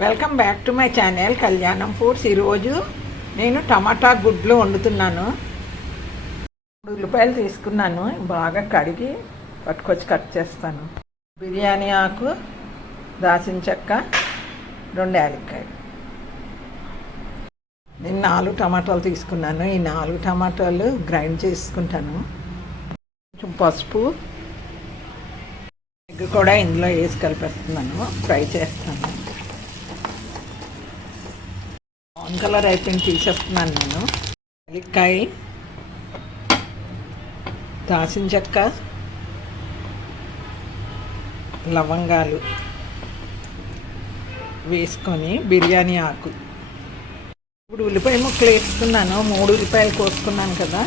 Welcome back to my channel కళ్యాణం foods. ఈరోజు నేను టమాటా గుడ్లు వండుతున్నాను. 3 ఉల్లిపాయలు తీసుకున్నాను, బాగా కడిగి పట్టుకొచ్చి కట్ చేస్తాను. బిర్యానీ ఆకు, దాల్చిన చెక్క, 2 యాలక్కాయలు. నేను 4 టమాటాలు తీసుకున్నాను. ఈ 4 టమాటాలు గ్రైండ్ చేసుకుంటాను. కొంచెం పసుపు, ఎగ్ కూడా ఇందులో వేసి కలిపేస్తున్నాను, ఫ్రై చేస్తాను. బ్రౌన్ కలర్ అయిపోయింది, తీసేస్తున్నాను నేను. యాలక్కాయ, దాల్చిన చెక్క, లవంగాలు వేసుకొని బిర్యానీ ఆకు. ఇప్పుడు ఉల్లిపాయ ముక్కలు వేసుకున్నాను. 3 ఉల్లిపాయలు కోసుకున్నాను కదా,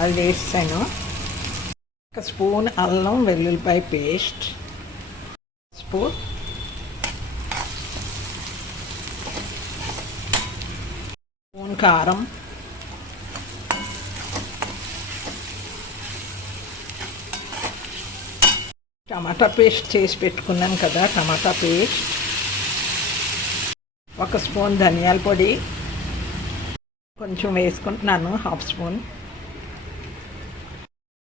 అది వేసాను. 1 స్పూన్ అల్లం వెల్లుల్లిపాయ పేస్ట్, స్పూన్ కారం, టమాటా పేస్ట్ చేసి పెట్టుకున్నాను కదా, టమాటా పేస్ట్, 1 స్పూన్ ధనియాల పొడి కొంచెం వేసుకుంటున్నాను, 1/2 స్పూన్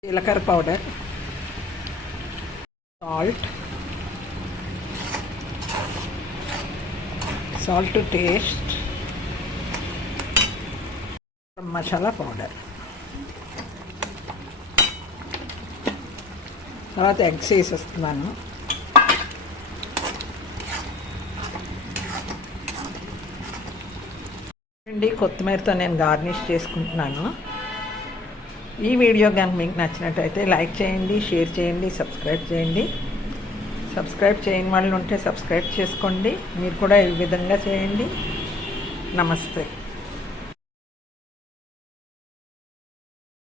జీలకర్ర powder, salt to taste, masala powder. తర్వాత ఎగ్స్ వేసేస్తున్నాను. కొత్తిమీరతో నేను గార్నిష్ చేసుకుంటున్నాను. ఈ వీడియో కనుక మీకు నచ్చినట్టయితే లైక్ చేయండి, షేర్ చేయండి, సబ్స్క్రైబ్ చేయండి. సబ్స్క్రైబ్ చేయని వాళ్ళు ఉంటే సబ్స్క్రైబ్ చేసుకోండి. మీరు కూడా ఈ విధంగా చేయండి. నమస్తే.